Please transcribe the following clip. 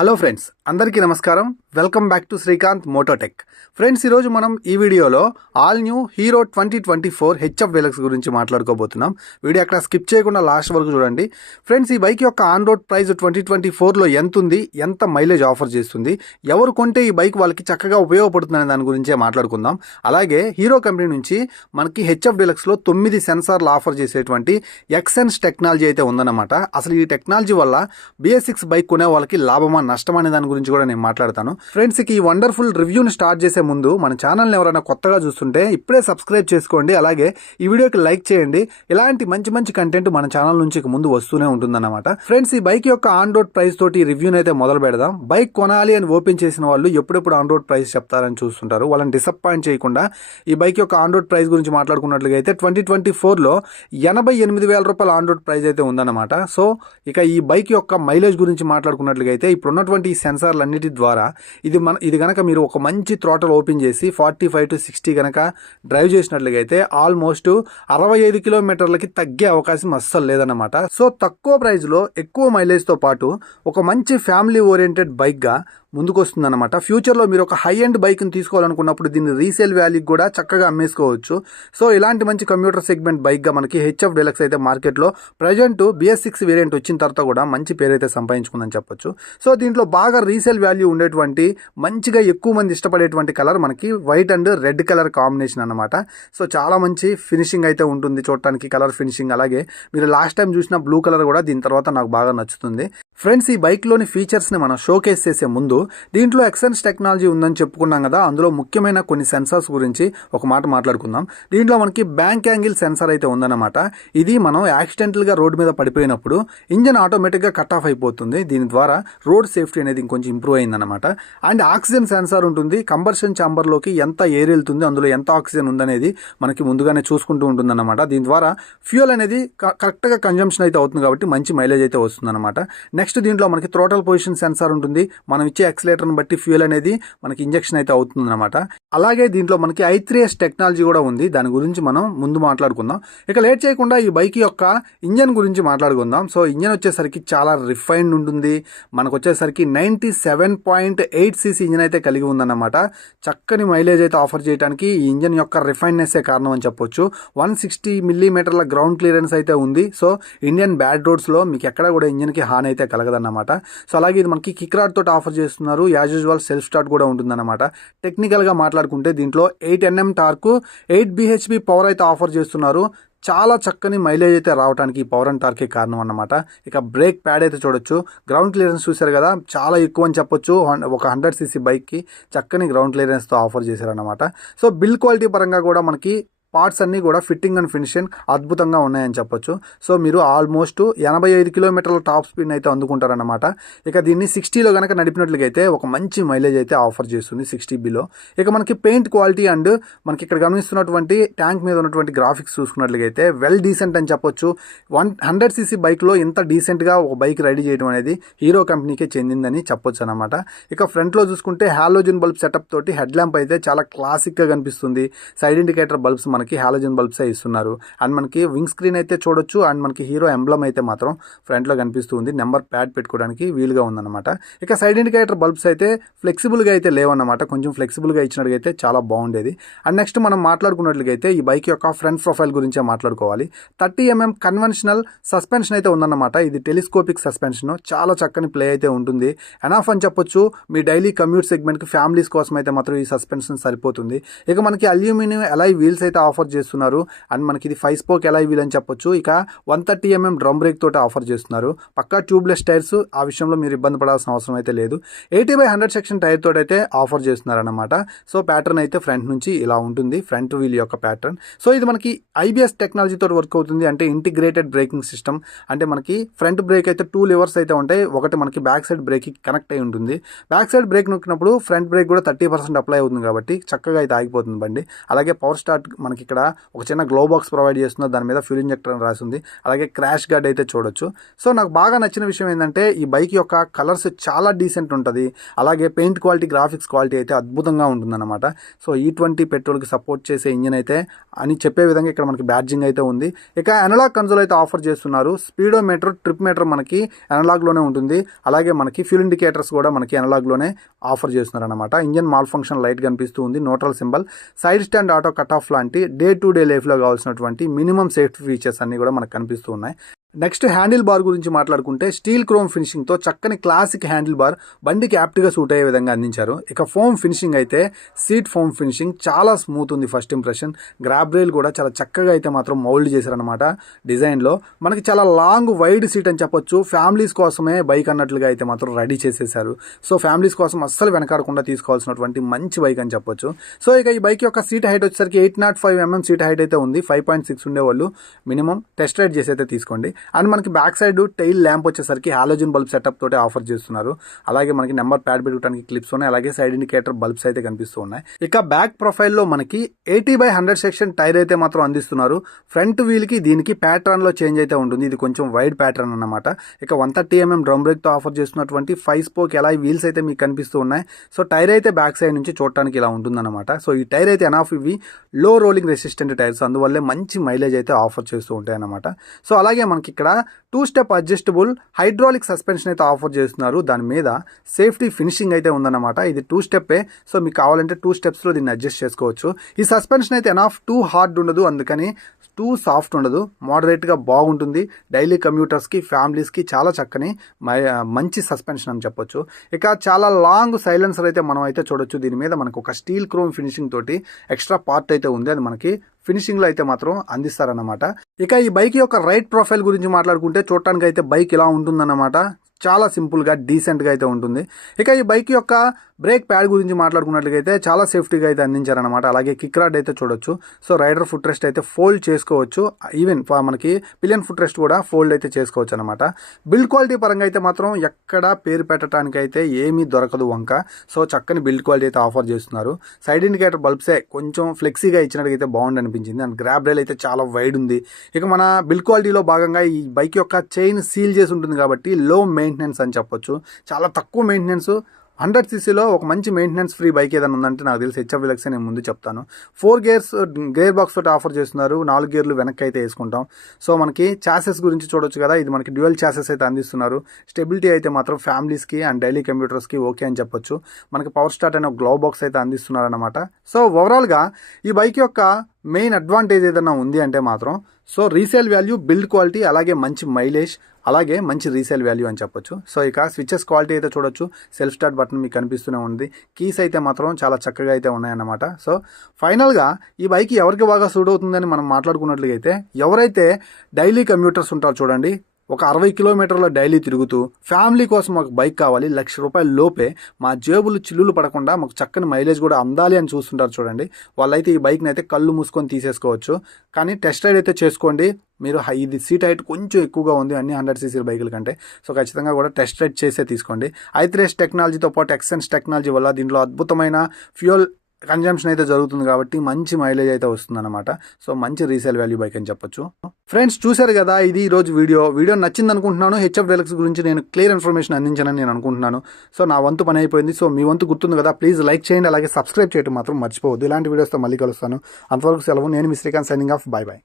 Hello friends, అందరికీ నమస్కారం. Welcome back to Srikanth Mototech. Friends, ఈరోజు మనం ఈ వీడియోలో all new hero 2024 HF deluxe గురించి మాట్లాడుకోబోతున్నాం. వీడియో అక్కడ స్కిప్ చేయకుండా లాస్ట్ వరకు చూడండి. ఫ్రెండ్స్, ఈ బైక్ యొక్క ఆన్ రోడ్ ప్రైస్ 2024లో ఎంత ఉంది, ఎంత మైలేజ్ ఆఫర్ చేస్తుంది, ఎవరు కొంటే ఈ బైక్ వాళ్ళకి చక్కగా ఉపయోగపడుతుందనే దాని గురించే మాట్లాడుకుందాం. అలాగే హీరో కంపెనీ నుంచి మనకి హెచ్ఎఫ్ డీలక్స్లో 9 సెన్సార్లు ఆఫర్ చేసేటువంటి ఎక్సెన్స్ టెక్నాలజీ అయితే ఉందన్నమాట. అసలు ఈ టెక్నాలజీ వల్ల BS6 బైక్ కొనే వాళ్ళకి లాభమా నష్టం అనే దాని గురించి కూడా నేను మాట్లాడతాను. ఫ్రెండ్స్, ఈ వండర్ఫుల్ రివ్యూని స్టార్ట్ చేసే ముందు మన ఛానల్ని ఎవరైనా కొత్తగా చూస్తుంటే ఇప్పుడే సబ్స్క్రైబ్ చేసుకోండి. అలాగే ఈ వీడియోకి లైక్ చేయండి. ఇలాంటి మంచి మంచి కంటెంట్ మన ఛానల్ నుంచి ముందు వస్తూనే ఉంటుందన్నమాట. ఫ్రెండ్స్, ఈ బైక్ యొక్క ఆన్ రోడ్ ప్రైస్ తోటి రివ్యూని అయితే మొదలు పెడదాం. బైక్ కొనాలి అని ఓపెన్ చేసిన వాళ్ళు ఎప్పుడెప్పుడు ఆన్ రోడ్ ప్రైస్ చెప్తారని చూస్తుంటారు. వాళ్ళని డిసప్పాయింట్ చేయకుండా ఈ బైక్ యొక్క ఆన్ రోడ్ ప్రైస్ గురించి మాట్లాడుకున్నట్లుగా అయితే 2024లో 88,000 రూపాయల ఆన్ రోడ్ ప్రైస్ అయితే ఉందన్నమాట. సో ఇక ఈ బైక్ యొక్క మైలేజ్ గురించి మాట్లాడుకున్నట్లుగా అయితే ఇప్పుడు ఉన్నటువంటి ఈ సెన్సార్లు అన్నిటి ద్వారా ఇది గనక మీరు ఒక మంచి థ్రాటల్ ఓపెన్ చేసి 45 to 60 గనక డ్రైవ్ చేసినట్లుగా అయితే ఆల్మోస్ట్ 65 కిలోమీటర్లకి తగ్గే అవకాశం అస్సలు లేదన్నమాట. సో తక్కువ ప్రైస్ లో ఎక్కువ మైలేజ్ తో పాటు ఒక మంచి ఫ్యామిలీ ఓరియంటెడ్ బైక్ గా ముందుకు వస్తుందన్నమాట. ఫ్యూచర్లో మీరు ఒక హై ఎండ్ బైక్ని తీసుకోవాలనుకున్నప్పుడు దీన్ని రీసేల్ వాల్యూకి కూడా చక్కగా అమ్మేసుకోవచ్చు. సో ఇలాంటి మంచి కంప్యూటర్ సెగ్మెంట్ బైక్గా మనకి హెచ్ఎఫ్ డీలక్స్ అయితే మార్కెట్లో ప్రజెంట్ BS6 వేరియంట్ వచ్చిన తర్వాత కూడా మంచి పేరు అయితే సంపాదించుకుందని చెప్పొచ్చు. సో దీంట్లో బాగా రీసేల్ వాల్యూ ఉండేటువంటి మంచిగా ఎక్కువ మంది ఇష్టపడేటువంటి కలర్ మనకి white and red colour combination అన్నమాట. సో చాలా మంచి ఫినిషింగ్ అయితే ఉంటుంది చూడటానికి, కలర్ ఫినిషింగ్. అలాగే మీరు లాస్ట్ టైం చూసిన బ్లూ కలర్ కూడా దీని తర్వాత నాకు బాగా నచ్చుతుంది. ఫ్రెండ్స్, ఈ బైక్లోని ఫీచర్స్ని మనం షోకేస్ చేసే ముందు దీంట్లో ఎక్సెన్స్ టెక్నాలజీ ఉందని చెప్పుకున్నాం కదా, అందులో ముఖ్యమైన కొన్ని సెన్సార్స్ గురించి ఒక మాట మాట్లాడుకుందాం. దీంట్లో మనకి బ్యాంక్ యాంగిల్ సెన్సార్ అయితే ఉందన్నమాట. ఇది మనం యాక్సిడెంటల్గా రోడ్ మీద పడిపోయినప్పుడు ఇంజన్ ఆటోమేటిక్గా కట్ ఆఫ్ అయిపోతుంది. దీని ద్వారా రోడ్ సేఫ్టీ అనేది ఇంకొంచెం ఇంప్రూవ్ అయిందన్నమాట. అండ్ ఆక్సిజన్ సెన్సార్ ఉంటుంది. కంబర్షన్ ఛాంబర్లోకి ఎంత ఎయిర్ వెళ్తుంది, అందులో ఎంత ఆక్సిజన్ ఉందనేది మనకి ముందుగానే చూసుకుంటూ ఉంటుందన్నమాట. దీని ద్వారా ఫ్యూయల్ అనేది కరెక్ట్గా కన్జంప్షన్ అయితే అవుతుంది కాబట్టి మంచి మైలేజ్ అయితే వస్తుందన్నమాట. నెక్స్ట్ దీంట్లో మనకి థ్రోటల్ పొజిషన్ సెన్సార్ ఉంటుంది. మనం ఇచ్చే యాక్సిలేటర్ని బట్టి ఫ్యూయల్ అనేది మనకి ఇంజెక్షన్ అయితే అవుతుంది అనమాట. అలాగే దీంట్లో మనకి I3S టెక్నాలజీ కూడా ఉంది. దాని గురించి మనం ముందు మాట్లాడుకుందాం. ఇక లేట్ చేయకుండా ఈ బైక్ యొక్క ఇంజన్ గురించి మాట్లాడుకుందాం. సో ఇంజన్ వచ్చేసరికి చాలా రిఫైన్డ్ ఉంటుంది. మనకు వచ్చేసరికి 97.8 cc ఇంజన్ అయితే కలిగి ఉందన్నమాట. చక్కని మైలేజ్ అయితే ఆఫర్ చేయడానికి ఈ ఇంజన్ యొక్క రిఫైన్నెస్సే కారణం అని చెప్పొచ్చు. 160 మిల్లీమీటర్ల గ్రౌండ్ క్లియరెన్స్ అయితే ఉంది. సో ఇండియన్ బ్యాడ్ రోడ్స్లో మీకు ఎక్కడ కూడా ఇంజన్కి హాని అయితే కలగదన్నమాట. సో అలాగే ఇది మనకి కిక్ రాడ్ తోటి ఆఫర్ చేస్తున్నారు. యాజ్ యూజువల్ సెల్ఫ్ స్టార్ట్ కూడా ఉంటుందన్నమాట. టెక్నికల్గా మాట్లాడుకుంటే దీంట్లో 8 Nm టార్క్, 8 bhp పవర్ అయితే ఆఫర్ చేస్తున్నారు. చాలా చక్కని మైలేజ్ అయితే రావడానికి పవర్ అండ్ టార్కే కారణం అన్నమాట. ఇక బ్రేక్ ప్యాడ్ అయితే చూడొచ్చు. గ్రౌండ్ క్లియరెన్స్ చూశారు కదా, చాలా ఎక్కువ అని చెప్పొచ్చు. ఒక 100 cc బైక్కి చక్కని గ్రౌండ్ క్లియరెన్స్తో ఆఫర్ చేశారన్నమాట. సో బిల్ క్వాలిటీ పరంగా కూడా మనకి పార్ట్స్ అన్నీ కూడా ఫిట్టింగ్ అండ్ ఫినిషింగ్ అద్భుతంగా ఉన్నాయని చెప్పొచ్చు. సో మీరు ఆల్మోస్ట్ 85 కిలోమీటర్ల టాప్ స్పీడ్ అయితే అందుకుంటారన్నమాట. ఇక దీన్ని 60లో కనుక నడిపినట్లయితే ఒక మంచి మైలేజ్ అయితే ఆఫర్ చేస్తుంది 60bలో. ఇక మనకి పెయింట్ క్వాలిటీ అండ్ మనకి ఇక్కడ గమనిస్తున్నటువంటి ట్యాంక్ మీద ఉన్నటువంటి గ్రాఫిక్స్ చూసుకున్నట్లయితే వెల్ డీసెంట్ అని చెప్పొచ్చు. 100 cc బైక్లో ఇంత డీసెంట్గా ఒక బైక్ రైడ్ చేయడం అనేది హీరో కంపెనీకే చెందిందని చెప్పొచ్చు అనమాట. ఇక ఫ్రంట్లో చూసుకుంటే హాలోజన్ బల్బ్ సెటప్ తోటి హెడ్ ల్యాంప్ అయితే చాలా క్లాసిక్గా కనిపిస్తుంది. సైడ్ ఇండికేటర్ బల్బ్స్ మనకి హాలోజన్ బల్బ్సే ఇస్తున్నారు. అండ్ మనకి వింగ్ స్క్రీన్ అయితే చూడొచ్చు. అండ్ మనకి హీరో ఎంబ్లమ్ అయితే మాత్రం ఫ్రంట్లో కనిపిస్తుంది. నెంబర్ ప్యాడ్ పెట్టుకోవడానికి వీలుగా ఉందన్నమాట. ఇక సైడ్ ఇండికేటర్ బల్బ్స్ అయితే ఫ్లెక్సిబుల్గా అయితే లేవన్నమాట. కొంచెం ఫ్లెక్సిబుల్గా ఇచ్చినట్లయితే చాలా బాగుండేది. అండ్ నెక్స్ట్ మనం మాట్లాడుకున్నట్లయితే ఈ బైక్ యొక్క ఫ్రంట్ ప్రొఫైల్ గురించే మాట్లాడుకోవాలి. 30 mm కన్వెన్షనల్ సస్పెన్షన్ అయితే ఉందన్నమాట. ఇది టెలిస్కోపిక్ సస్పెన్షన్. చాలా చక్కని ప్లే అయితే ఉంటుంది. ఎనాఫ్ అని చెప్పొచ్చు. మీ డైలీ కమ్యూట్ సెగ్మెంట్కి ఫ్యామిలీస్ కోసం అయితే మాత్రం ఈ సస్పెన్షన్ సరిపోతుంది. ఇక మనకి అల్యూమినియం అలాయ్ వీల్స్ అయితే ఆఫర్ చేస్తున్నారు. అండ్ మనకి ఇది 5 spoke అలాయ్ వీల్ అని చెప్పొచ్చు. ఇక 130 mm డ్రమ్ బ్రేక్ తోటి ఆఫర్ చేస్తున్నారు. పక్కా ట్యూబ్లెస్ టైర్స్. ఆ విషయంలో మీరు ఇబ్బంది పడాల్సిన అవసరం అయితే లేదు. 80/100 సెక్షన్ టైర్ తోటి అయితే ఆఫర్ చేస్తున్నారు అనమాట. సో ప్యాటర్న్ అయితే ఫ్రంట్ నుంచి ఇలా ఉంటుంది, ఫ్రంట్ వీల్ యొక్క ప్యాటర్న్. సో ఇది మనకి IBS టెక్నాలజీ తోటి వర్క్ అవుతుంది. అంటే ఇంటిగ్రేటెడ్ బ్రేకింగ్ సిస్టమ్. అంటే మనకి ఫ్రంట్ బ్రేక్ అయితే 2 levers అయితే ఉంటాయి. ఒకటి మనకి బ్యాక్ సైడ్ బ్రేక్కి కనెక్ట్ అయి ఉంటుంది. బ్యాక్ సైడ్ బ్రేక్ నొక్కినప్పుడు ఫ్రంట్ బ్రేక్ కూడా 30% అప్లై అవుతుంది కాబట్టి చక్కగా అయితే ఆగిపోతుంది బండి. అలాగే పవర్ స్టార్ట్ మనకి మనకి ఇక్కడ ఒక చిన్న గ్లో బాక్స్ ప్రొవైడ్ చేస్తున్నారు, దాని మీద ఫ్యూల్ ఇంజెక్టర్ అని రాసింది. అలాగే క్రాష్ గార్డ్ అయితే చూడొచ్చు. సో నాకు బాగా నచ్చిన విషయం ఏంటంటే ఈ బైక్ యొక్క కలర్స్ చాలా డీసెంట్ ఉంటుంది. అలాగే పెయింట్ క్వాలిటీ, గ్రాఫిక్స్ క్వాలిటీ అయితే అద్భుతంగా ఉంటుందన్నమాట. సో E20 పెట్రోల్కి సపోర్ట్ చేసే ఇంజిన్ అయితే అని చెప్పే విధంగా ఇక్కడ మనకి బ్యాడ్జింగ్ అయితే ఉంది. ఇక అనలాగ్ కన్సోల్ అయితే ఆఫర్ చేస్తున్నారు. స్పీడోమీటర్, ట్రిప్ మీటర్ మనకి అనలాగ్లోనే ఉంటుంది. అలాగే మనకి ఫ్యూల్ ఇండికేటర్స్ కూడా మనకి అనలాగ్లోనే ఆఫర్ చేస్తున్నారు అనమాట. ఇంజన్ మాల్ ఫంక్షన్ లైట్ కనిపిస్తూ ఉంది, neutral symbol, side stand auto cut off లాంటి డే టు డే లైఫ్లో కావాల్సినటువంటి మినిమం సేఫ్టీ ఫీచర్స్ అన్ని కూడా మనకు కనిపిస్తూ ఉన్నాయి. నెక్స్ట్ హ్యాండిల్ బార్ గురించి మాట్లాడుకుంటే స్టీల్ క్రోమ్ ఫినిషింగ్తో చక్కని క్లాసిక్ హ్యాండిల్ బార్ బండికి యాప్ట్గా సూట్ అయ్యే విధంగా అందించారు. ఇక ఫోమ్ ఫినిషింగ్ అయితే సీట్ ఫోమ్ ఫినిషింగ్ చాలా స్మూత్ ఉంది. ఫస్ట్ ఇంప్రెషన్ గ్రాబ్ రైల్ కూడా చాలా చక్కగా అయితే మాత్రం మౌల్డ్ చేశారనమాట డిజైన్లో. మనకి చాలా లాంగ్ వైడ్ సీట్ అని చెప్పొచ్చు. ఫ్యామిలీస్ కోసమే బైక్ అన్నట్లుగా అయితే మాత్రం రెడీ చేసేసారు. సో ఫ్యామిలీస్ కోసం అస్సలు వెనకాడకుండా తీసుకోవాల్సినటువంటి మంచి బైక్ అని చెప్పొచ్చు. సో ఇక ఈ బైక్ యొక్క సీట్ హైట్ వచ్చేసరికి 805 mm సీట్ హైట్ అయితే ఉంది. 5.6 ఉండేవాళ్ళు మినిమం టెస్ట్ రైడ్ చేసి అయితే తీసుకోండి. అండ్ మనకి బ్యాక్ సైడ్ టైల్ ల్యాంప్ వచ్చేసరికి హాలోజన్ బల్బ్ సెటప్ తోటి ఆఫర్ చేస్తున్నారు. అలాగే మనకి నెంబర్ ప్యాడ్ పెట్టుకోవడానికి క్లిప్స్ ఉన్నాయి. అలాగే సైడ్ ఇండికేటర్ బల్బ్స్ అయితే కనిపిస్తూ ఉన్నాయి. ఇక బ్యాక్ ప్రొఫైల్లో మనకి 80/100 సెక్షన్ టైర్ అయితే మాత్రం అందిస్తున్నారు. ఫ్రంట్ వీల్ కి దీనికి ప్యాటర్న్ లో చేంజ్ అయితే ఉంటుంది. ఇది కొంచెం వైడ్ ప్యాటర్న్ అన్నమాట. ఇక 130 mm డ్రమ్ బ్రేక్ తో ఆఫర్ చేస్తున్నటువంటి 5 స్పోక్ అలాయ్ వీల్స్ అయితే మీకు కనిపిస్తూ ఉన్నాయి. సో టైర్ అయితే బ్యాక్ సైడ్ నుంచి చూడటానికి ఇలా ఉంటుందన్నమాట. సో ఈ టైర్ అయితే ఎనాఫ్ ఇవి లో రోలింగ్ రెసిస్టెంట్ టైర్స్, అందువల్లే మంచి మైలేజ్ అయితే ఆఫర్ చేస్తూ ఉంటాయి అన్నమాట. సో అలాగే మనకి ఇక్కడ 2 స్టెప్ అడ్జస్టబుల్ హైడ్రాలిక్ సస్పెన్షన్ అయితే ఆఫర్ చేస్తున్నారు. దాని మీద సేఫ్టీ ఫినిషింగ్ అయితే ఉందన్నమాట. ఇది 2 స్టెప్పే. సో మీకు కావాలంటే 2 స్టెప్స్లో దీన్ని అడ్జస్ట్ చేసుకోవచ్చు. ఈ సస్పెన్షన్ అయితే ఎనాఫ్ టూ హార్డ్ ఉండదు, అందుకని టూ సాఫ్ట్ ఉండదు, మోడరేట్గా బాగుంటుంది. డైలీ కమ్యూటర్స్కి, ఫ్యామిలీస్కి చాలా చక్కని మంచి సస్పెన్షన్ అని చెప్పొచ్చు. ఇక చాలా లాంగ్ సైలెన్సర్ అయితే మనం అయితే చూడొచ్చు. దీని మీద మనకు ఒక స్టీల్ క్రోమ్ ఫినిషింగ్ తోటి ఎక్స్ట్రా పార్ట్ అయితే ఉంది. అది మనకి ఫినిషింగ్లో అయితే మాత్రం అందిస్తారన్నమాట. ఇక ఈ బైక్ యొక్క రైడ్ ప్రొఫైల్ గురించి మాట్లాడుకుంటే చూడటానికి అయితే బైక్ ఇలా ఉంటుందన్నమాట. చాలా సింపుల్గా, డీసెంట్గా అయితే ఉంటుంది. ఇక ఈ బైక్ యొక్క బ్రేక్ ప్యాడ్ గురించి మాట్లాడుకున్నట్లయితే చాలా సేఫ్టీగా అయితే అందించారనమాట. అలాగే కిక్ రాడ్ అయితే చూడొచ్చు. సో రైడర్ ఫుట్ రెస్ట్ అయితే ఫోల్డ్ చేసుకోవచ్చు. ఈవెన్ మనకి పిలియన్ ఫుట్ రెస్ట్ కూడా ఫోల్డ్ అయితే చేసుకోవచ్చు అనమాట. బిల్డ్ క్వాలిటీ పరంగా అయితే మాత్రం ఎక్కడ పేరు పెట్టడానికి అయితే ఏమీ దొరకదు వంక. సో చక్కని బిల్డ్ క్వాలిటీ అయితే ఆఫర్ చేస్తున్నారు. సైడ్ ఇండికేటర్ బల్బ్సే కొంచెం ఫ్లెక్సీగా ఇచ్చినట్టుగా బాగుండి అనిపించింది. అండ్ గ్రాబ్ రైల్ అయితే చాలా వైడ్ ఉంది. ఇక మన బిల్డ్ క్వాలిటీలో భాగంగా ఈ బైక్ యొక్క చైన్ సీల్ చేసి ఉంటుంది కాబట్టి లో మెయింటెనెన్స్ అని చెప్పొచ్చు. చాలా తక్కువ మెయింటెనెన్స్. 100cc ఒక మంచి మెయింటెనెన్స్ ఫ్రీ బైక్ ఏదైనా ఉందంటే నాకు తెలిసి హెచ్ఎఫ్ విలక్స్ నేను ముందు చెప్తాను. 4 గేర్స్ గేర్ బాక్స్ తోటి ఆఫర్ చేస్తున్నారు. 4 గేర్లు వెనక్కి అయితే వేసుకుంటాం. సో మనకి చాసెస్ గురించి చూడొచ్చు కదా. ఇది మనకి డ్యూయల్ చాసెస్ అయితే అందిస్తున్నారు. స్టెబిలిటీ అయితే మాత్రం ఫ్యామిలీస్కి అండ్ డైలీ కంప్యూటర్స్కి ఓకే అని చెప్పొచ్చు. మనకి పవర్ స్టార్ట్ అనే ఒక గ్లో బాక్స్ అయితే అందిస్తున్నారు అనమాట. సో ఓవరాల్గా ఈ బైక్ యొక్క మెయిన్ అడ్వాంటేజ్ ఏదైనా ఉంది అంటే మాత్రం so resale value, build quality, అలాగే మంచి మైలేజ్, అలాగే మంచి రీసేల్ వాల్యూ అని చెప్పొచ్చు. సో ఇక స్విచెస్ క్వాలిటీ అయితే చూడొచ్చు. సెల్ఫ్ స్టార్ట్ బటన్ మీకు కనిపిస్తూనే ఉంది. కీస్ అయితే మాత్రం చాలా చక్కగా అయితే ఉన్నాయన్నమాట. సో ఫైనల్గా ఈ బైక్ ఎవరికి బాగా సూట్ అవుతుందని మనం మాట్లాడుకున్నట్లయితే ఎవరైతే డైలీ కమ్యూటర్స్ ఉంటారో చూడండి, ఒక 60 కిలోమీటర్ల డైలీ తిరుగుతూ ఫ్యామిలీ కోసం ఒక బైక్ కావాలి, ₹1,00,000 లోపే, మా జేబులు చిల్లులు పడకుండా మాకు చక్కని మైలేజ్ కూడా అందాలి అని చూస్తుంటారు చూడండి, వాళ్ళైతే ఈ బైక్ని అయితే కళ్ళు మూసుకొని తీసేసుకోవచ్చు. కానీ టెస్ట్ రైడ్ అయితే చేసుకోండి. మీరు ఇది సీట్ హైట్ కొంచెం ఎక్కువగా ఉంది అన్ని 100cc బైకుల కంటే. సో ఖచ్చితంగా కూడా టెస్ట్ రైడ్ చేసే తీసుకోండి. i3s టెక్నాలజీతో పాటు ఎక్సెన్స్ టెక్నాలజీ వల్ల దీంట్లో అద్భుతమైన ఫ్యూయల్ కన్జంప్షన్ అయితే జరుగుతుంది కాబట్టి మంచి మైలేజ్ అయితే వస్తుందన్నమాట. సో మంచి రీసేల్ వాల్యూ బైక్ అని చెప్పొచ్చు. ఫ్రెండ్స్ చూశారు కదా, ఇది ఈరోజు వీడియో నచ్చింది అనుకుంటున్నాను. హెచ్ఎఫ్ డీలక్స్ గురించి నేను క్లియర్ ఇన్ఫర్మేషన్ అందించానని నేను అనుకుంటున్నాను. సో నా వంతు పని అయిపోయింది. సో మీ వంతు గుర్తుంది కదా, ప్లీజ్ లైక్ చేయండి, అలాగే సబ్స్క్రైబ్ చేయడం మాత్రం మర్చిపోవద్దు. ఇలాంటి వీడియోస్తో మళ్ళీ కలుస్తాను. అంతవరకు సెలవు. నేను మీ Srikanth, signing off. Bye by.